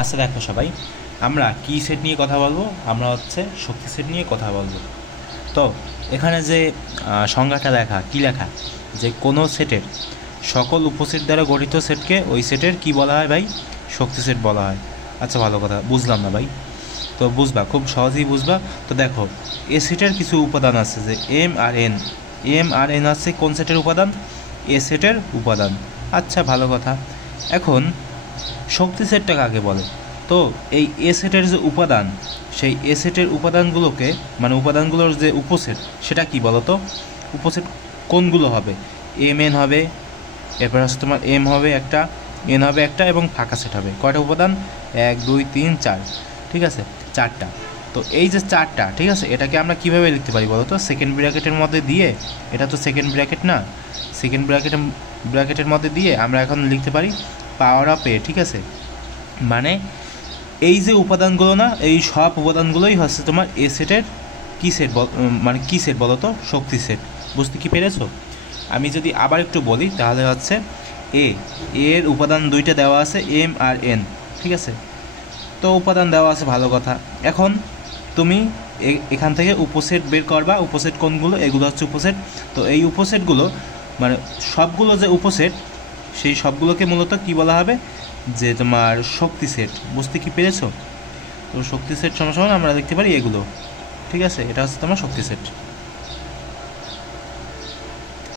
আচ্ছা দেখো সবাই, আমরা কি সেট নিয়ে কথা বলবো? আমরা হচ্ছে শক্তি সেট নিয়ে কথা বলবো। তো এখানে যে সংজ্ঞাটা লেখা, কি লেখা, যে কোনো সেটের সকল উপসেট দ্বারা গঠিত সেটকে ওই সেটের কি বলা হয় ভাই? শক্তি সেট বলা হয়। আচ্ছা ভালো কথা, বুঝলাম না ভাই, তো বুঝবা, খুব সহজেই বুঝবা। তো দেখো, এ সেটের কিছু উপাদান আছে, যে M R N. M R N আছে কোন সেটের উপাদান? এ সেটের উপাদান। আচ্ছা ভালো কথা। এখন শক্তি সেটটা কাকে বলে? তো এই এ সেটের যে উপাদান, সেই এ সেটের উপাদানগুলোকে, মানে উপাদানগুলোর যে উপসেট, সেটা কি বলো তো? উপসেট কোনগুলো হবে? এম এন হবে, এরপর হচ্ছে তোমার এম হবে একটা, এন হবে একটা, এবং ফাঁকা সেট হবে। কয়টা উপাদান? 1 2 3 4, ঠিক আছে, 4টা। তো এই যে 4টা, ঠিক আছে, এটাকে আমরা কীভাবে লিখতে পারি বলো তো? সেকেন্ড ব্র্যাকেটের মধ্যে দিয়ে, এটা তো সেকেন্ড ব্র্যাকেট না, সেকেন্ড ব্র্যাকেটের মধ্যে দিয়ে আমরা এখন লিখতে পারি পাওয়ার অফ এ, ঠিক আছে। মানে এই যে উপাদানগুলো না, এই সব উপাদানগুলোই হচ্ছে তোমার এ সেটের কী সেট, মানে কী সেট বলো তো? শক্তি সেট। বুঝতে কি পেরেছো? আমি যদি আবার একটু বলি তাহলে হচ্ছে এ এর উপাদান দুইটা দেওয়া আছে, এম আর এন, ঠিক আছে। তো উপাদান দেওয়া আছে, ভালো কথা। এখন তুমি এখান থেকে উপসেট বের করবা। উপসেট কোনগুলো? এগুলো হচ্ছে উপসেট। তো এই উপসেটগুলো, মানে সবগুলো যে উপসেট, সেই সবগুলোকে মূলত কি বলা হবে? যে তোমার শক্তি সেট। বুঝতে কি পেরেছো? তো শক্তি সেট সমান আমরা দেখতে পারি এগুলো, ঠিক আছে, এটা হচ্ছে তোমার শক্তি সেট।